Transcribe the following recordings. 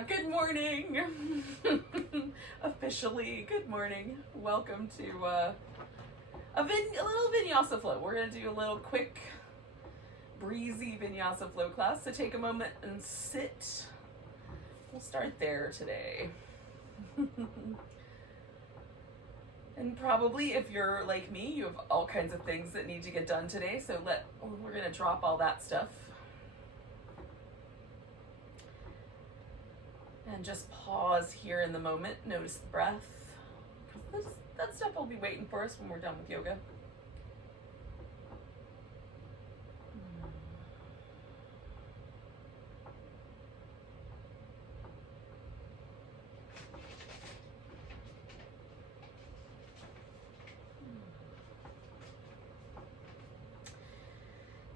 Good morning. Officially, good morning. Welcome to a little Vinyasa flow. We're going to do a little quick, breezy Vinyasa flow class. So take a moment and sit. We'll start there today. And probably if you're like me, you have all kinds of things that need to get done today. So we're going to drop all that stuff. And just pause here in the moment. Notice the breath. That stuff will be waiting for us when we're done with yoga.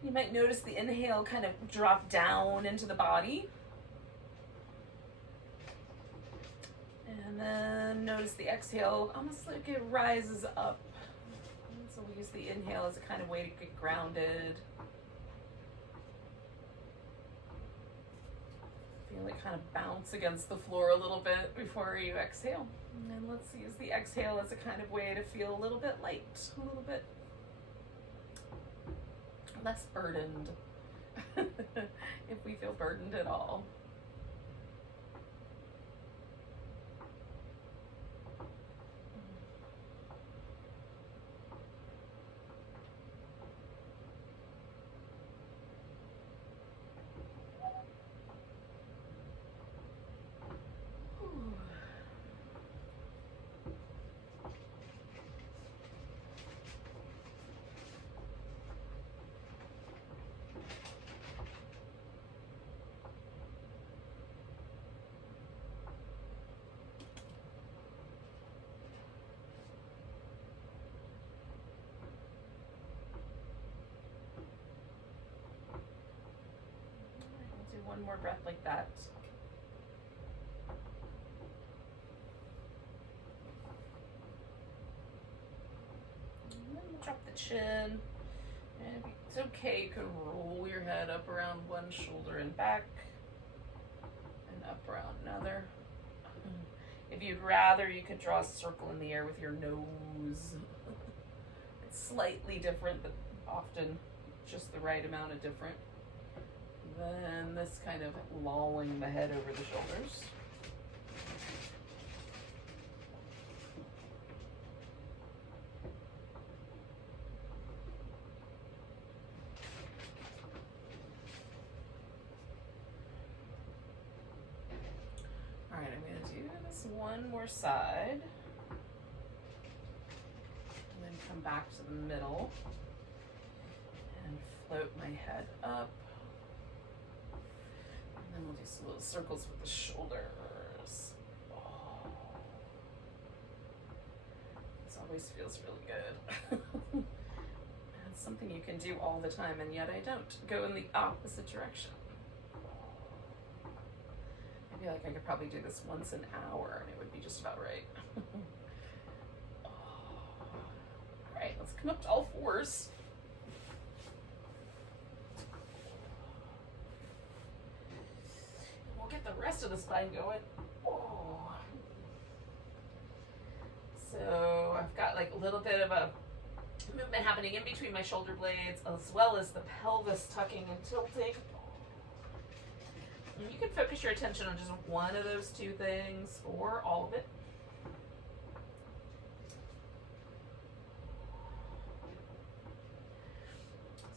You might notice the inhale kind of drop down into the body. And then notice the exhale, almost like it rises up. And so we use the inhale as a kind of way to get grounded. Feel it kind of bounce against the floor a little bit before you exhale. And then let's use the exhale as a kind of way to feel a little bit light, a little bit less burdened, if we feel burdened at all. One more breath like that. And then drop the chin. And if it's okay, you can roll your head up around one shoulder and back, and up around another. If you'd rather, you could draw a circle in the air with your nose. It's slightly different, but often just the right amount of different. Then this kind of lolling the head over the shoulders. All right, I'm going to do this one more side. And then come back to the middle and float my head up. And we'll do some little circles with the shoulders. Oh. This always feels really good. It's something you can do all the time, and yet I don't. Go in the opposite direction. I feel like I could probably do this once an hour, and it would be just about right. All right, let's come up to all fours. Get the rest of the spine going. Oh. So I've got like a little bit of a movement happening in between my shoulder blades, as well as the pelvis tucking and tilting. And you can focus your attention on just one of those two things or all of it.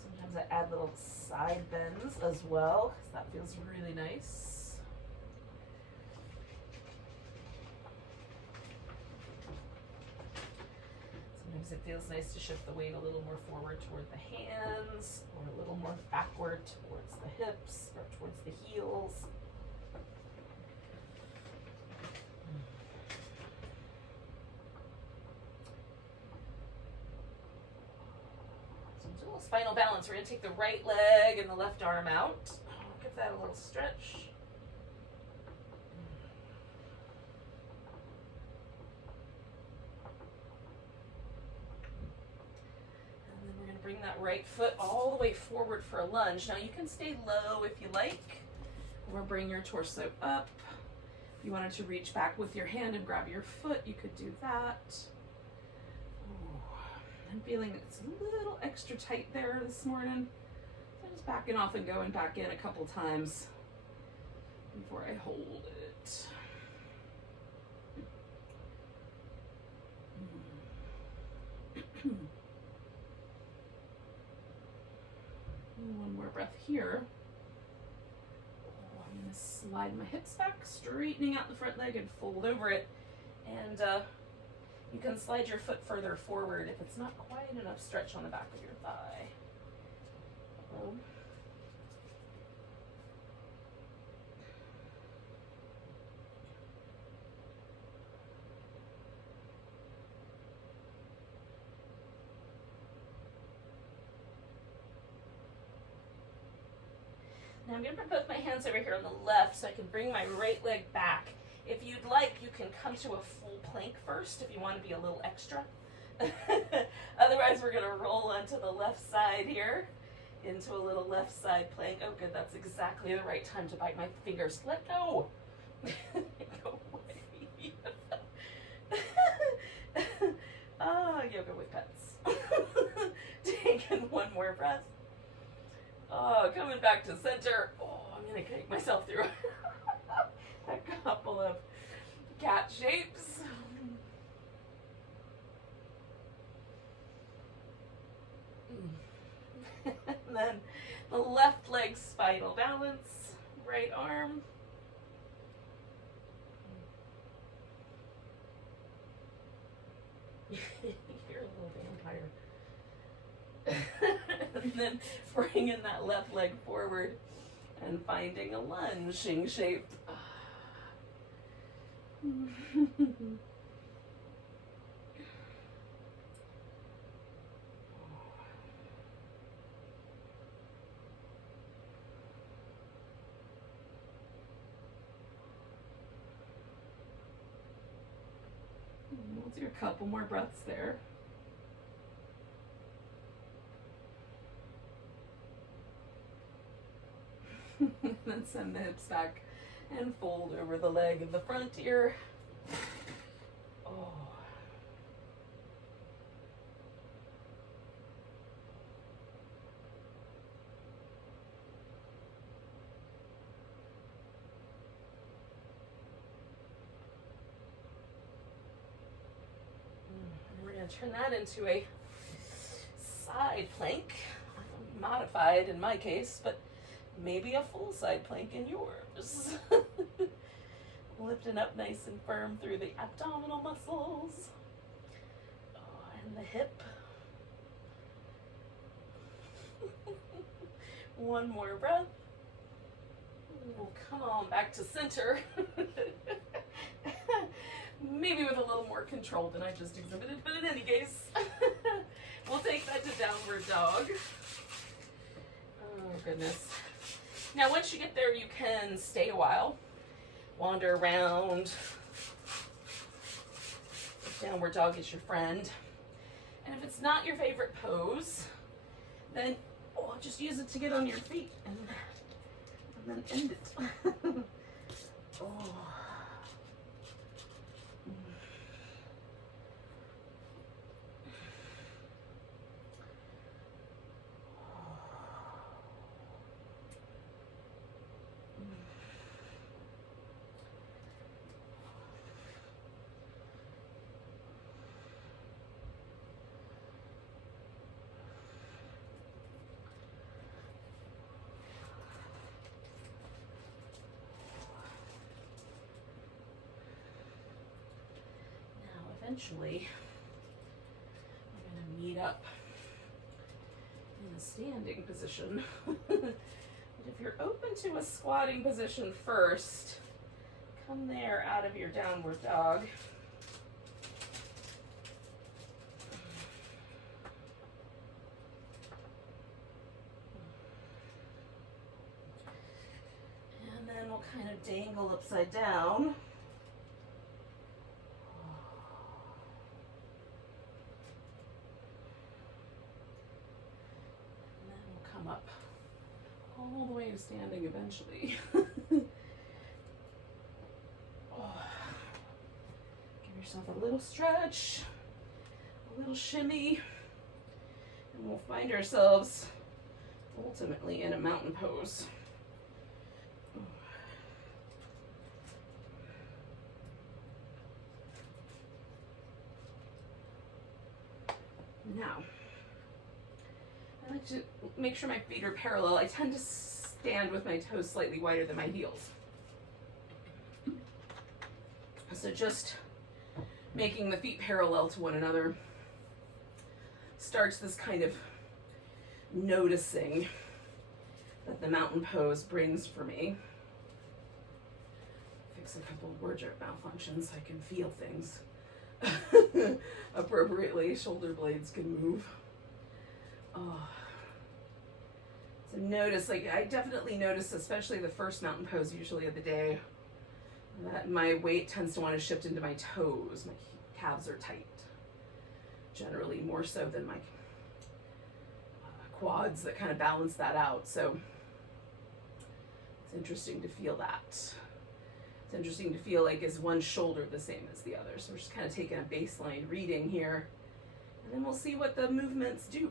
Sometimes I add little side bends as well, because that feels really nice. Sometimes it feels nice to shift the weight a little more forward toward the hands, or a little more backward towards the hips, or towards the heels. So do a little spinal balance. We're going to take the right leg and the left arm out. Give that a little stretch. Bring that right foot all the way forward for a lunge. Now you can stay low if you like, or bring your torso up. If you wanted to reach back with your hand and grab your foot, you could do that. Ooh, I'm feeling it's a little extra tight there this morning. So I'm just backing off and going back in a couple times before I hold it. One more breath here. I'm going to slide my hips back, straightening out the front leg and fold over it. And you can slide your foot further forward if it's not quite enough stretch on the back of your thigh. Now I'm going to put both my hands over here on the left so I can bring my right leg back. If you'd like, you can come to a full plank first if you want to be a little extra. Otherwise, we're going to roll onto the left side here into a little left side plank. Oh, good. That's exactly the right time to bite my fingers. Let go. Go away. Yoga with pets. Taking one more breath. Oh, coming back to center. Oh, I'm going to kick myself through a couple of cat shapes. And then the left leg spinal balance, right arm. You're a little vampire. And then bringing that left leg forward and finding a lunging shape. We'll do a couple more breaths there. Then send the hips back and fold over the leg of the front ear. Oh. And we're going to turn that into a side plank, modified in my case, but maybe a full side plank in yours. Lifting up nice and firm through the abdominal muscles. Oh, and the hip. One more breath. We'll come on back to center. Maybe with a little more control than I just exhibited, but in any case, we'll take that to downward dog. Oh, goodness. Now, once you get there, you can stay a while, wander around. Downward dog is your friend. And if it's not your favorite pose, then just use it to get on your feet and then end it. Oh. Eventually, we're going to meet up in a standing position. But if you're open to a squatting position first, come there out of your downward dog. And then we'll kind of dangle upside down. Up all the way to standing eventually. Oh, yourself a little stretch, a little shimmy, and we'll find ourselves ultimately in a mountain pose. Now, I like to make sure my feet are parallel. I tend to stand with my toes slightly wider than my heels. So just making the feet parallel to one another starts this kind of noticing that the mountain pose brings for me. Fix a couple of wardrobe malfunctions so I can feel things appropriately. Shoulder blades can move. Oh. So notice, like I definitely notice, especially the first mountain pose usually of the day, that my weight tends to want to shift into my toes. My calves are tight, generally more so than my quads that kind of balance that out. So it's interesting to feel that. It's interesting to feel like is one shoulder the same as the other. So we're just kind of taking a baseline reading here, and then we'll see what the movements do.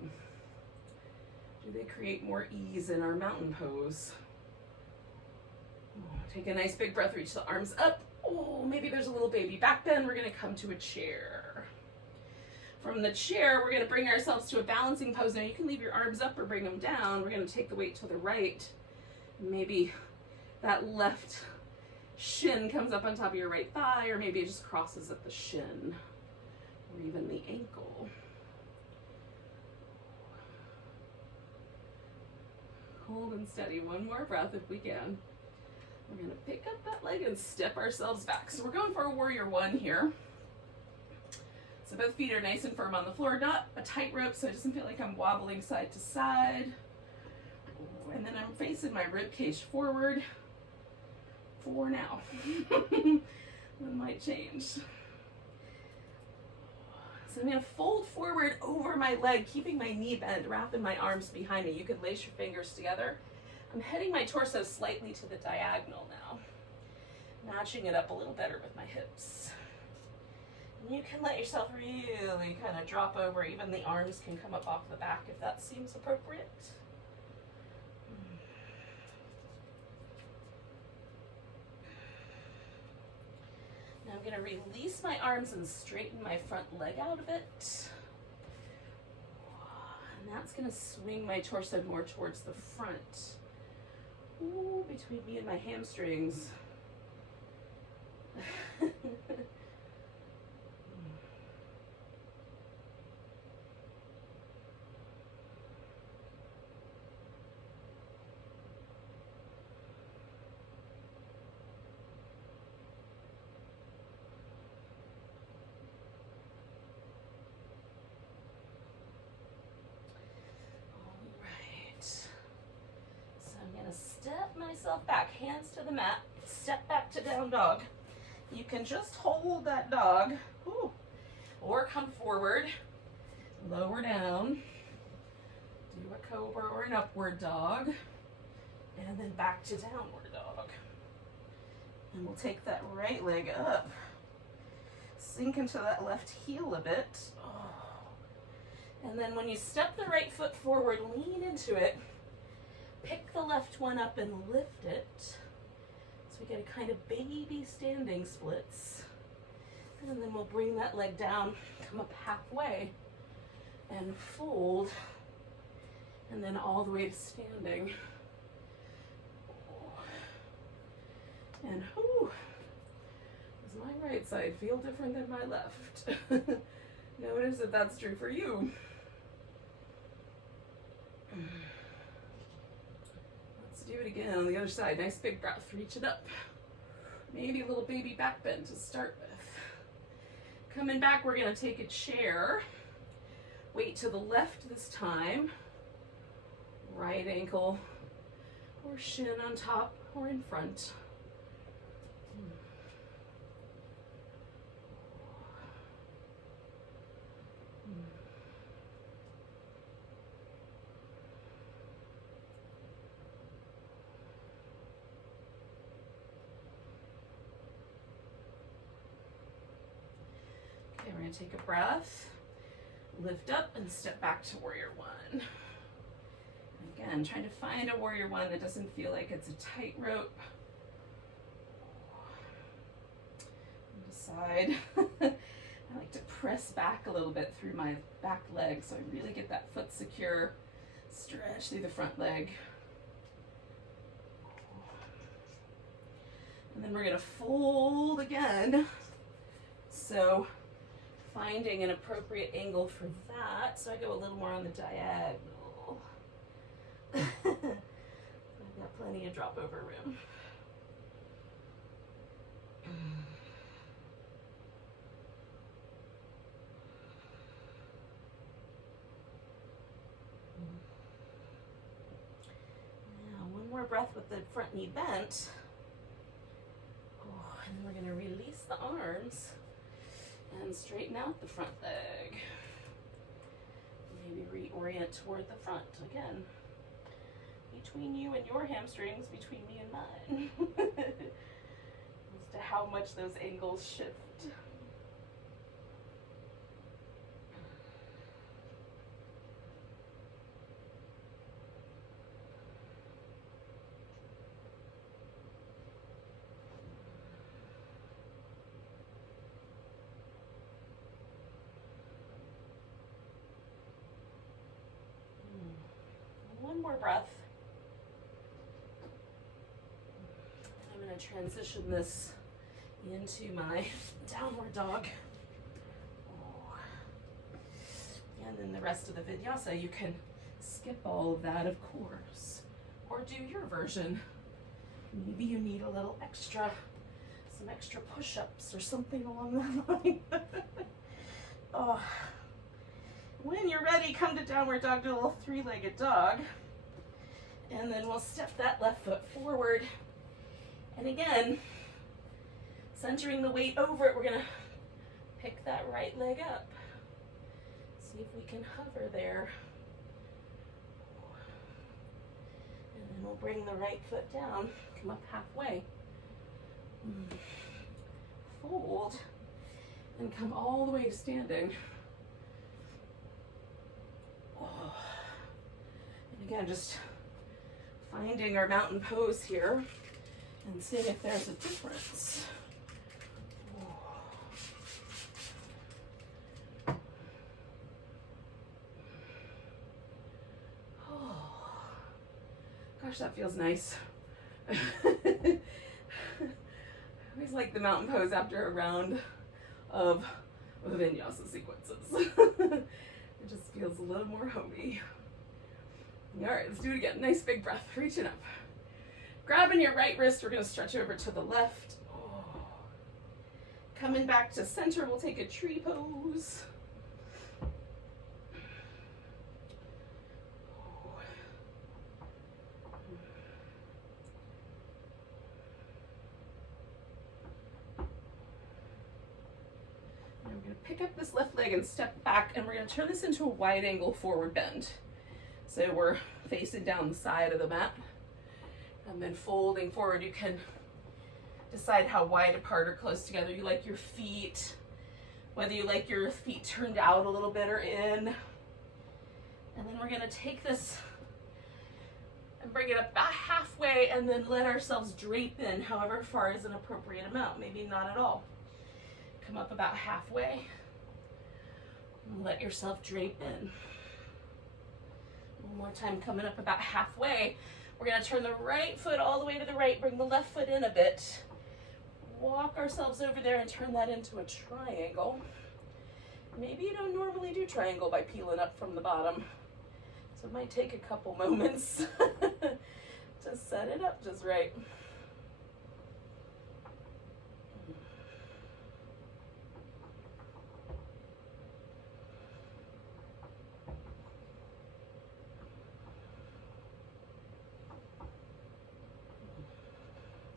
Do they create more ease in our mountain pose? Take a nice big breath, reach the arms up. Oh, maybe there's a little baby back bend. We're gonna come to a chair. From the chair, we're gonna bring ourselves to a balancing pose. Now you can leave your arms up or bring them down. We're gonna take the weight to the right. Maybe that left shin comes up on top of your right thigh, or maybe it just crosses at the shin, or even the ankle. Hold and steady, one more breath if we can. We're gonna pick up that leg and step ourselves back. So we're going for a warrior one here. So both feet are nice and firm on the floor, not a tight rope, so it doesn't feel like I'm wobbling side to side. And then I'm facing my rib cage forward for now. That might change. So I'm gonna fold forward over my leg, keeping my knee bent, wrapping my arms behind me. You could lace your fingers together. I'm heading my torso slightly to the diagonal now, matching it up a little better with my hips. And you can let yourself really kind of drop over. Even the arms can come up off the back if that seems appropriate. Now I'm going to release my arms and straighten my front leg out a bit. And that's going to swing my torso more towards the front. Ooh, between me and my hamstrings. Step myself back, hands to the mat, step back to down dog. You can just hold that dog, or come forward, lower down, do a cobra or an upward dog, and then back to downward dog. And we'll take that right leg up, sink into that left heel a bit. And then when you step the right foot forward, lean into it. Pick the left one up and lift it. So we get a kind of baby standing splits. And then we'll bring that leg down, come up halfway, and fold. And then all the way to standing. And does my right side feel different than my left? Notice if that's true for you. Do it again on the other side. Nice big breath, reach it up. Maybe a little baby back bend to start with. Coming back, we're gonna take a chair. Weight to the left this time. Right ankle or shin on top or in front. Okay, we're gonna take a breath, lift up and step back to warrior one. Again, trying to find a warrior one that doesn't feel like it's a tightrope. Decide. I like to press back a little bit through my back leg so I really get that foot secure. Stretch through the front leg. And then we're gonna fold again. So finding an appropriate angle for that. So I go a little more on the diagonal. I've got plenty of drop over room. Now one more breath with the front knee bent. Oh, and then we're going to release the arms and straighten out the front leg. Maybe reorient toward the front again. Between you and your hamstrings, between me and mine. As to how much those angles shift. One more breath. I'm going to transition this into my downward dog. And then the rest of the vinyasa, you can skip all of that, of course, or do your version. Maybe you need a little extra, some extra push-ups or something along that line. Oh. When you're ready, come to downward dog, do a little three-legged dog. And then we'll step that left foot forward. And again, centering the weight over it, we're gonna pick that right leg up. See if we can hover there. And then we'll bring the right foot down, come up halfway. Fold, and come all the way to standing. And again, just finding our mountain pose here and seeing if there's a difference. Oh, gosh, that feels nice. I always like the mountain pose after a round of vinyasa sequences. It just feels a little more homey. All right, let's do it again. Nice big breath, reaching up. Grabbing your right wrist, we're gonna stretch over to the left. Oh. Coming back to center, we'll take a tree pose. And we're gonna pick up this left leg and step back, and we're gonna turn this into a wide angle forward bend. So we're facing down the side of the mat and then folding forward. You can decide how wide apart or close together you like your feet, whether you like your feet turned out a little bit or in. And then we're gonna take this and bring it up about halfway and then let ourselves drape in however far is an appropriate amount, maybe not at all. Come up about halfway and let yourself drape in. One more time, coming up about halfway. We're gonna turn the right foot all the way to the right, bring the left foot in a bit. Walk ourselves over there and turn that into a triangle. Maybe you don't normally do triangle by peeling up from the bottom. So it might take a couple moments to set it up just right.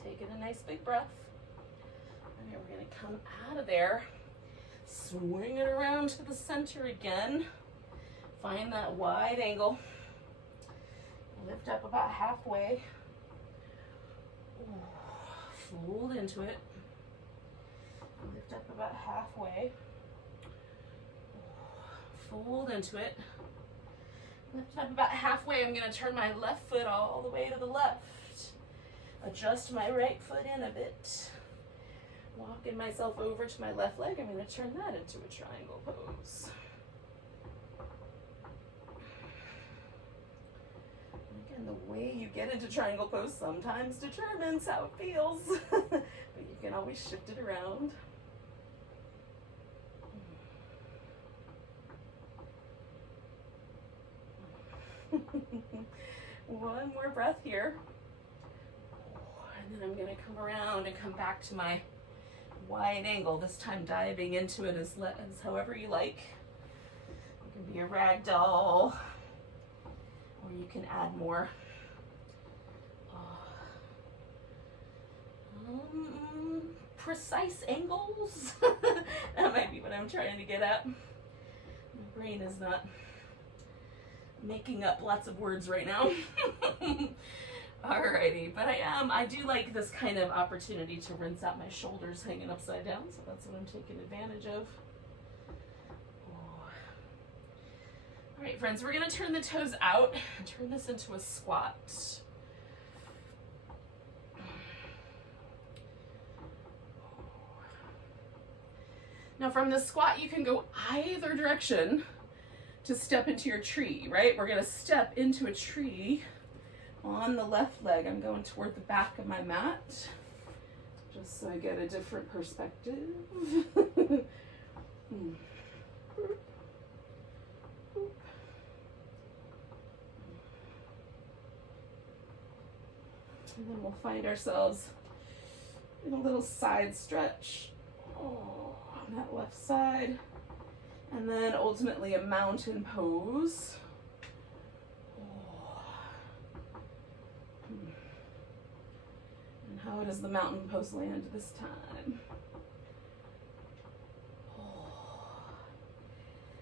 Taking a nice big breath. And then we're going to come out of there, swing it around to the center again. Find that wide angle. Lift up about halfway. Fold into it. Lift up about halfway. fold into it. Lift up about halfway. I'm going to turn my left foot all the way to the left. Adjust my right foot in a bit. Walking myself over to my left leg. I'm going to turn that into a triangle pose. Again, the way you get into triangle pose sometimes determines how it feels. But you can always shift it around. One more breath here. And then I'm going to come around and come back to my wide angle, this time diving into it as however you like. It can be a rag doll, or you can add more precise angles. That might be what I'm trying to get at. My brain is not making up lots of words right now. Alrighty, but I do like this kind of opportunity to rinse out my shoulders hanging upside down, so that's what I'm taking advantage of. Alright friends, we're going to turn the toes out and turn this into a squat. Now from the squat you can go either direction to step into your tree, right? We're going to step into a tree on the left leg. I'm going toward the back of my mat, just so I get a different perspective. And then we'll find ourselves in a little side stretch on that left side. And then ultimately a mountain pose. And how does the mountain pose land this time?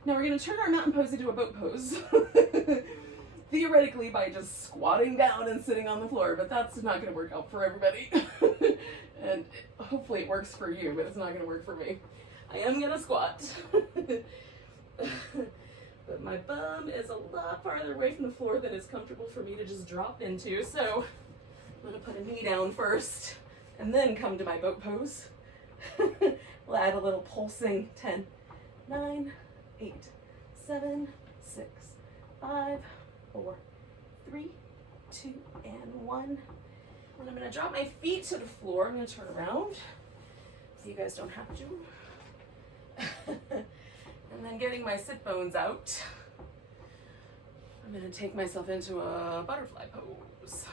Now we're going to turn our mountain pose into a boat pose. Theoretically by just squatting down and sitting on the floor, but that's not going to work out for everybody. And hopefully it works for you, but it's not going to work for me. I am going to squat. But my bum is a lot farther away from the floor than is comfortable for me to just drop into, so I'm going to put a knee down first and then come to my boat pose. We'll add a little pulsing 10, 9, 8, 7, 6, 5, 4, 3, 2, and 1. And I'm going to drop my feet to the floor. I'm going to turn around so you guys don't have to. And then getting my sit bones out, I'm going to take myself into a butterfly pose.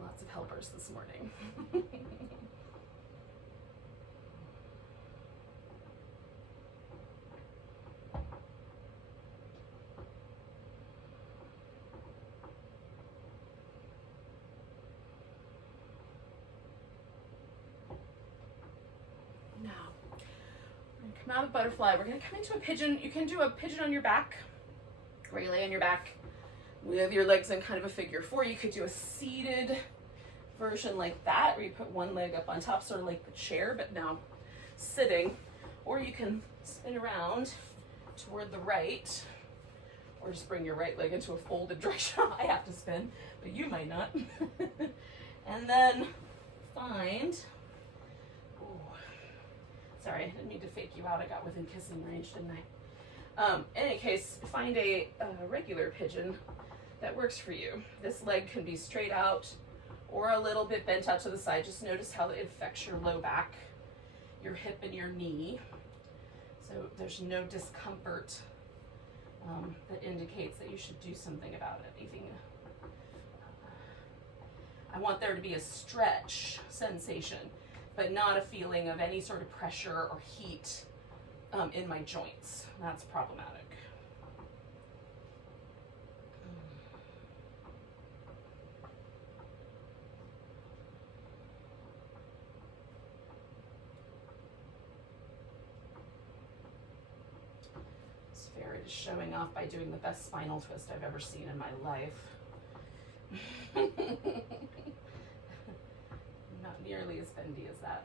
Lots of helpers this morning. Out of butterfly, we're going to come into a pigeon. You can do a pigeon on your back, where you lay on your back with your legs in kind of a figure four. You could do a seated version like that, where you put one leg up on top, sort of like the chair, but now sitting. Or you can spin around toward the right, or just bring your right leg into a folded direction. I have to spin, but you might not. And then find, sorry, I didn't mean to fake you out. I got within kissing range, didn't I? In any case, find a regular pigeon that works for you. This leg can be straight out or a little bit bent out to the side. Just notice how it affects your low back, your hip, and your knee. So there's no discomfort that indicates that you should do something about it. I want there to be a stretch sensation, but not a feeling of any sort of pressure or heat in my joints. That's problematic. Jared is showing off by doing the best spinal twist I've ever seen in my life. Not nearly as bendy as that.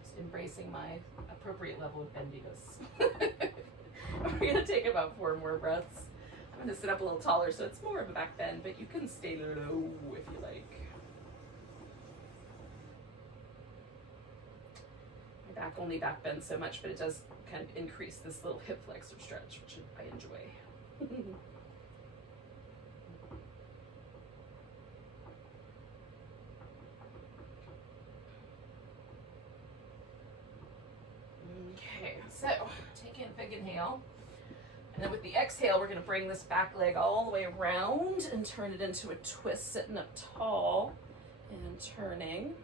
Just embracing my appropriate level of bendiness. We're gonna take about 4 more breaths. I'm gonna sit up a little taller so it's more of a back bend, but you can stay low if you like. My back only back bends so much, but it does kind of increase this little hip flexor stretch, which I enjoy. Okay, so take in a big inhale. And then with the exhale, we're going to bring this back leg all the way around and turn it into a twist, sitting up tall and turning.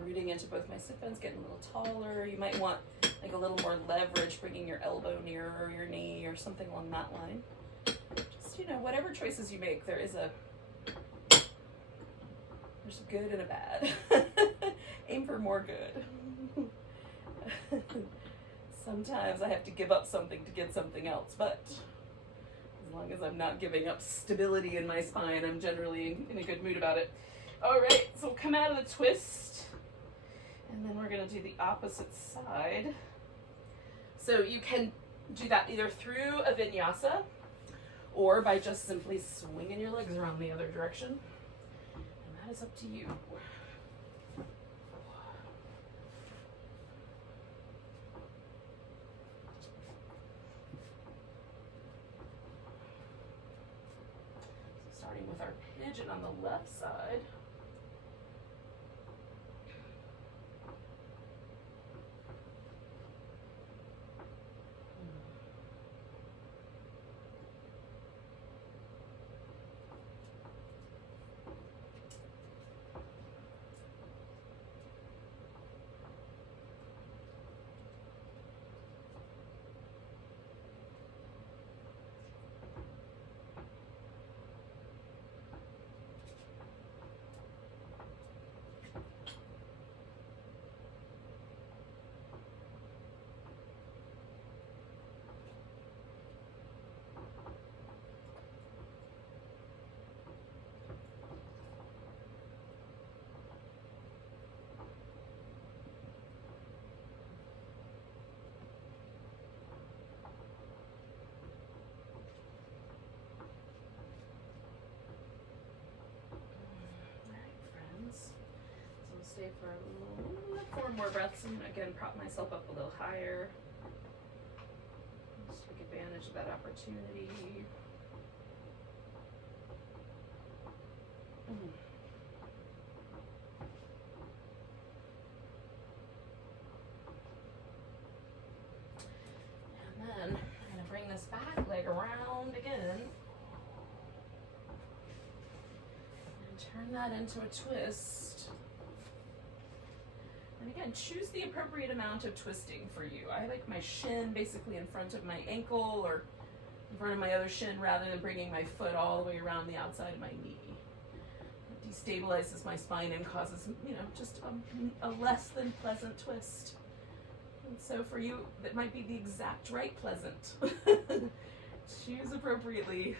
Rooting into both my sit bones, getting a little taller. You might want like a little more leverage, bringing your elbow nearer your knee or something along that line. Just, you know, whatever choices you make, there's a good and a bad. Aim for more good. Sometimes I have to give up something to get something else, but as long as I'm not giving up stability in my spine, I'm generally in a good mood about it. All right, so we'll come out of the twist. And then we're going to do the opposite side. So you can do that either through a vinyasa or by just simply swinging your legs around the other direction. And that is up to you. So starting with our pigeon on the left side. Stay for 4 more breaths and again prop myself up a little higher. Just take advantage of that opportunity. And then I'm going to bring this back leg around again and turn that into a twist. And again, choose the appropriate amount of twisting for you. I like my shin basically in front of my ankle or in front of my other shin rather than bringing my foot all the way around the outside of my knee. It destabilizes my spine and causes, you know, just a less than pleasant twist. And so for you, that might be the exact right pleasant. Choose appropriately,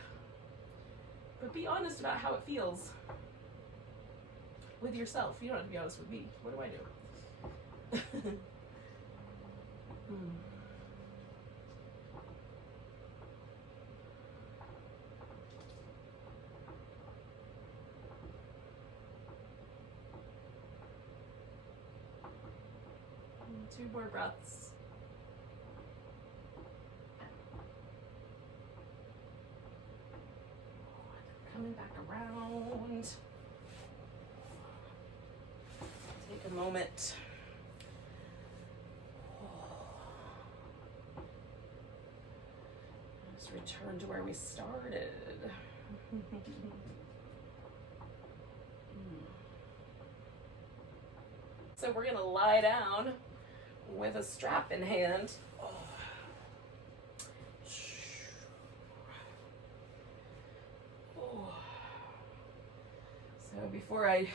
but be honest about how it feels with yourself. You don't have to be honest with me. What do I do? 2 more breaths. Coming back around. Take a moment return to where we started. So we're gonna lie down with a strap in hand. So before I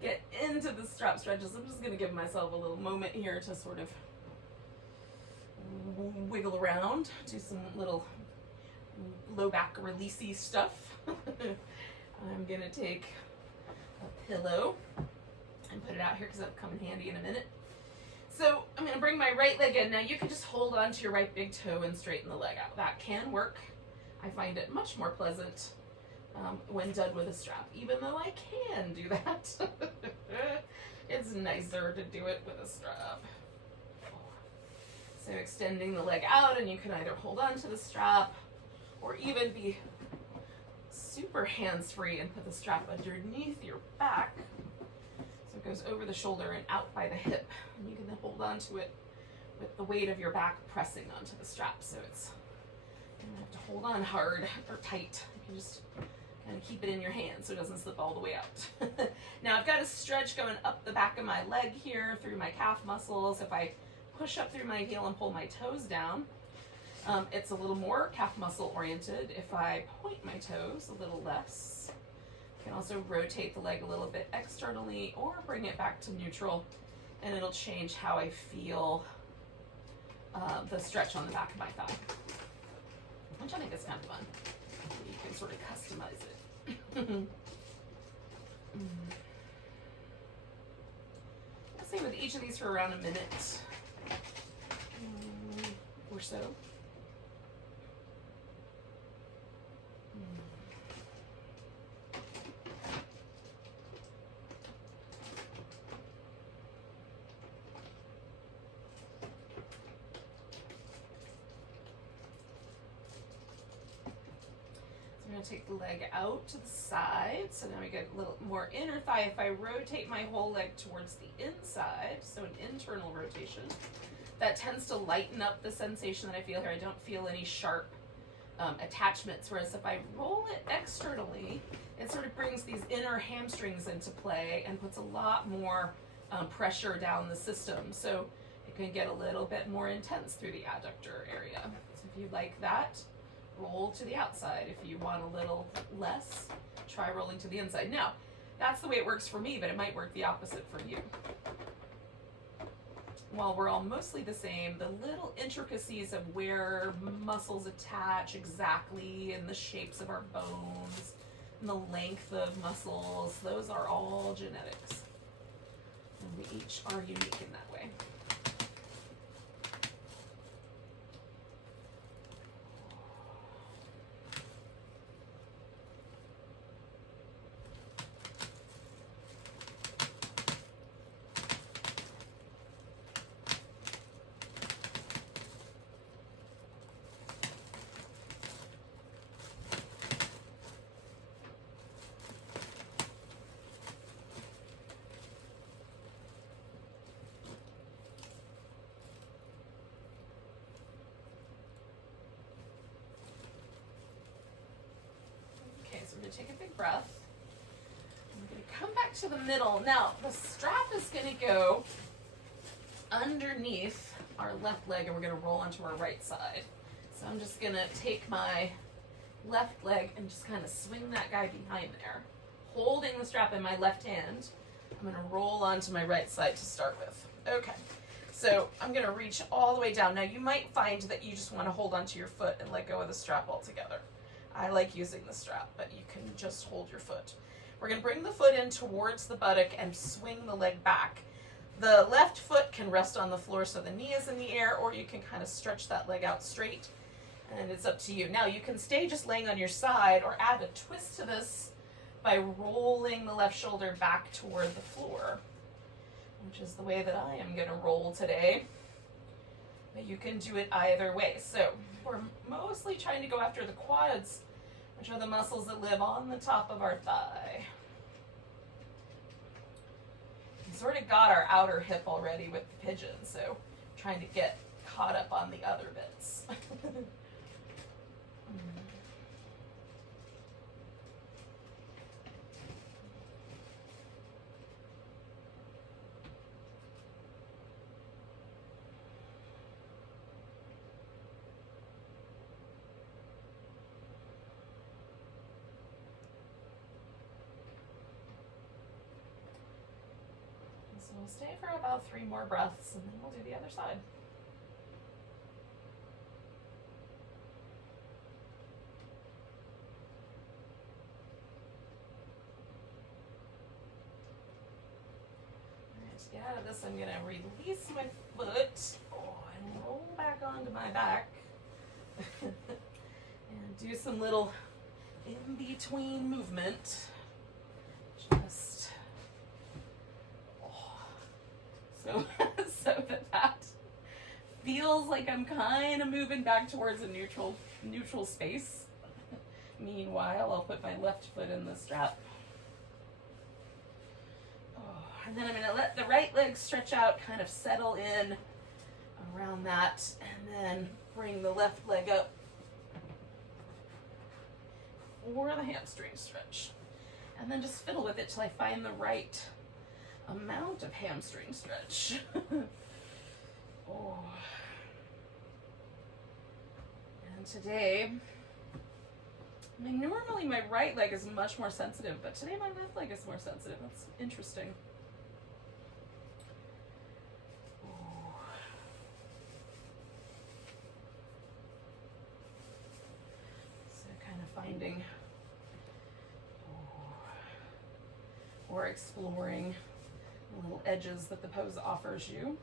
get into the strap stretches, I'm just gonna give myself a little moment here to sort of wiggle around, do some little low back releasey stuff. I'm gonna take a pillow and put it out here because that'll come in handy in a minute. So I'm gonna bring my right leg in. Now you can just hold on to your right big toe and straighten the leg out. That can work. I find it much more pleasant when done with a strap, even though I can do that. It's nicer to do it with a strap. So extending the leg out, and you can either hold on to the strap or even be super hands-free and put the strap underneath your back. So it goes over the shoulder and out by the hip. And you can then hold on to it with the weight of your back pressing onto the strap. So it's, you don't have to hold on hard or tight. You can just kind of keep it in your hand so it doesn't slip all the way out. Now I've got a stretch going up the back of my leg here through my calf muscles. If I push up through my heel and pull my toes down, it's a little more calf muscle oriented. If I point my toes, a little less. You can also rotate the leg a little bit externally or bring it back to neutral, and it'll change how I feel the stretch on the back of my thigh, which I think is kind of fun. You can sort of customize it. I'll stay with each of these for around a minute or so. I'm going to take the leg out to the side, so now we get a little more inner thigh. If I rotate my whole leg towards the inside, so an internal rotation, that tends to lighten up the sensation that I feel here. I don't feel any sharp attachments, whereas if I roll it externally, it sort of brings these inner hamstrings into play and puts a lot more pressure down the system, so it can get a little bit more intense through the adductor area. So if you like that, roll to the outside. If you want a little less, try rolling to the inside. Now, that's the way it works for me, but it might work the opposite for you. While we're all mostly the same, the little intricacies of where muscles attach exactly and the shapes of our bones and the length of muscles, those are all genetics. And we each are unique in that way. So we're going to take a big breath. I'm going to come back to the middle. Now, the strap is going to go underneath our left leg, and we're going to roll onto our right side. So I'm just going to take my left leg and just kind of swing that guy behind there, holding the strap in my left hand. I'm going to roll onto my right side to start with. Okay, so I'm going to reach all the way down. Now, you might find that you just want to hold onto your foot and let go of the strap altogether. I like using the strap, but you can just hold your foot. We're going to bring the foot in towards the buttock and swing the leg back. The left foot can rest on the floor so the knee is in the air, or you can kind of stretch that leg out straight, and it's up to you. Now, you can stay just laying on your side or add a twist to this by rolling the left shoulder back toward the floor, which is the way that I am going to roll today. But you can do it either way. So we're mostly trying to go after the quads, which are the muscles that live on the top of our thigh. We sort of got our outer hip already with the pigeon, so trying to get caught up on the other bits. So we'll stay for about 3 more breaths and then we'll do the other side. Get out of this, I'm going to release my foot and roll back onto my back and do some little in-between movement. Just so that feels like I'm kind of moving back towards a neutral space. Meanwhile, I'll put my left foot in the strap. And then I'm going to let the right leg stretch out, kind of settle in around that, and then bring the left leg up for the hamstring stretch. And then just fiddle with it till I find the right amount of hamstring stretch. And today, I mean, normally my right leg is much more sensitive, but today my left leg is more sensitive. That's interesting. Finding or exploring the little edges that the pose offers you.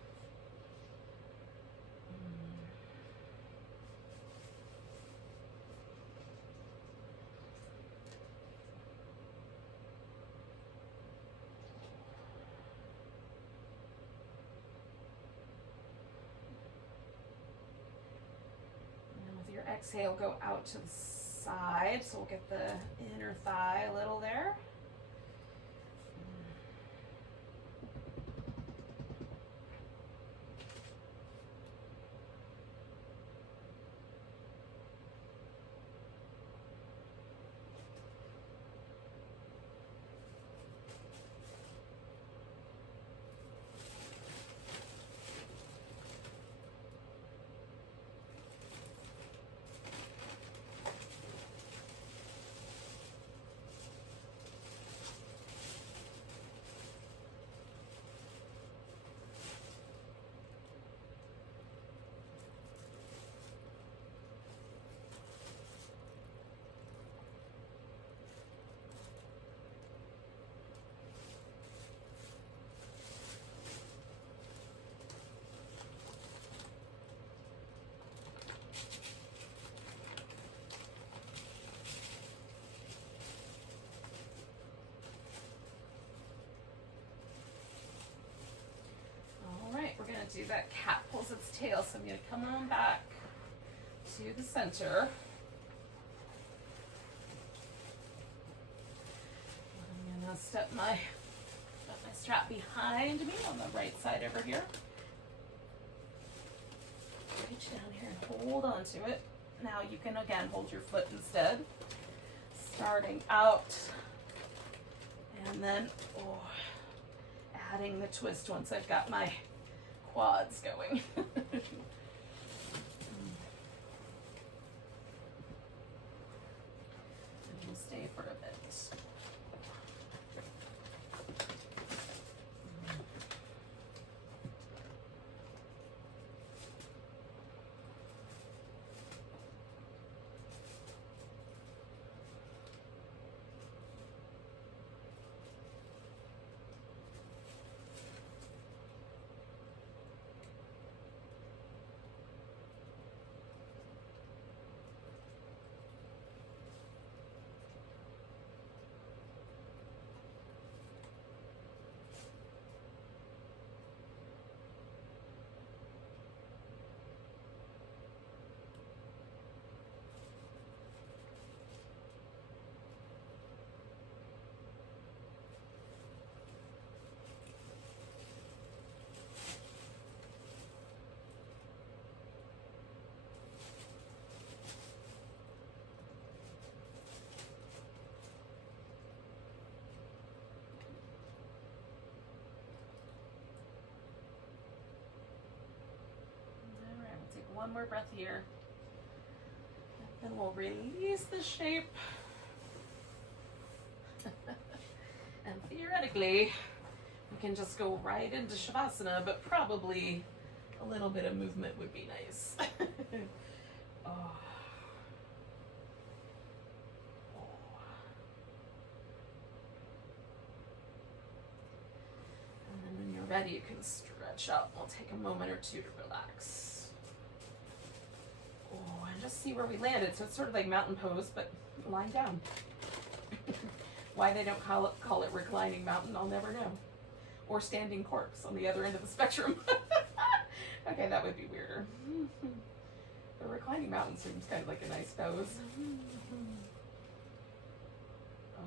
And with your exhale, go out to the side, so we'll get the inner thigh a little there. We're going to do that cat pulls its tail, so I'm going to come on back to the center. I'm going to step my strap behind me on the right side over here. Reach down here and hold on to it. Now you can again hold your foot instead. Starting out and then adding the twist once I've got my quads going. And we'll stay for a bit. One more breath here. Then we'll release the shape. And theoretically, we can just go right into Shavasana, but probably a little bit of movement would be nice. Oh. And then when you're ready, you can stretch up. We'll take a moment or two to relax. Oh, and just see where we landed. So it's sort of like mountain pose, but lying down. Why they don't call it reclining mountain, I'll never know. Or standing corpse on the other end of the spectrum. Okay, that would be weirder. The reclining mountain seems kind of like a nice pose. Oh.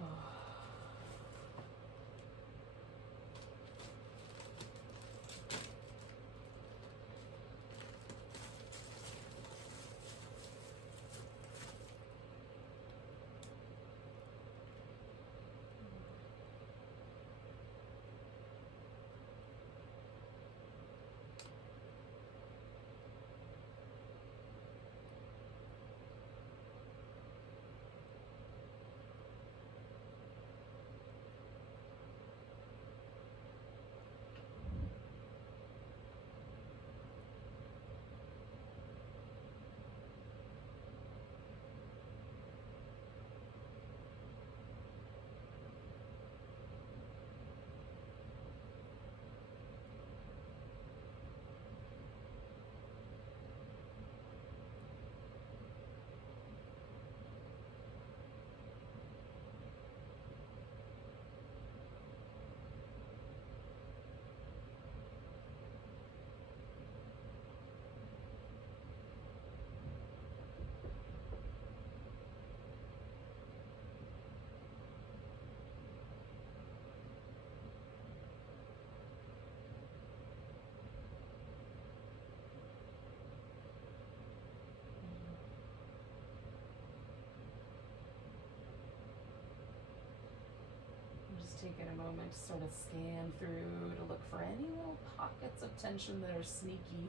Taking a moment to sort of scan through to look for any little pockets of tension that are sneaky.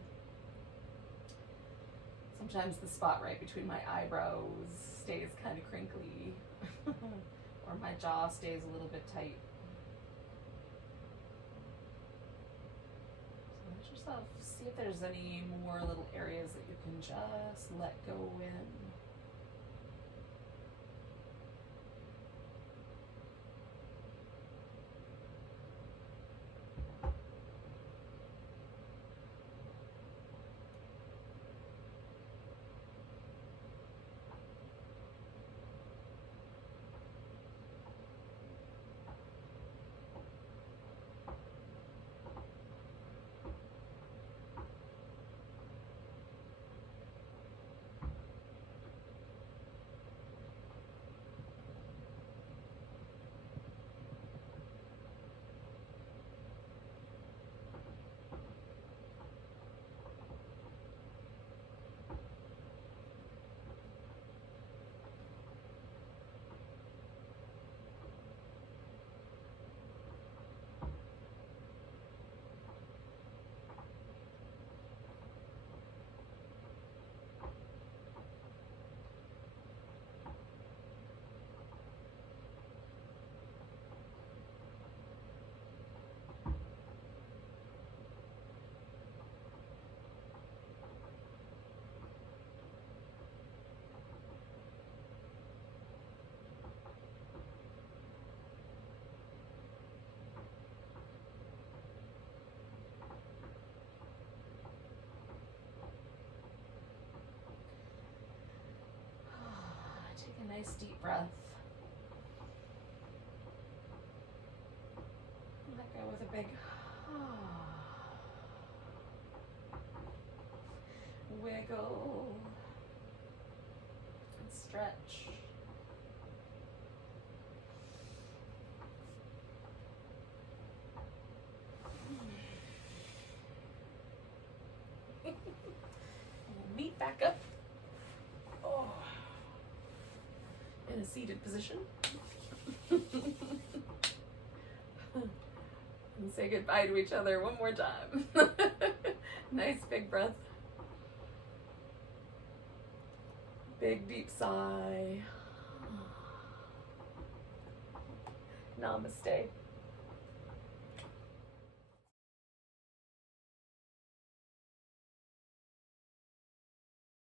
Sometimes the spot right between my eyebrows stays kind of crinkly, or my jaw stays a little bit tight. So let yourself see if there's any more little areas that you can just let go in. Nice deep breath. Let go with a big wiggle and stretch. Meet back up. Oh. In a seated position. And say goodbye to each other one more time. Nice big breath. Big deep sigh. Namaste.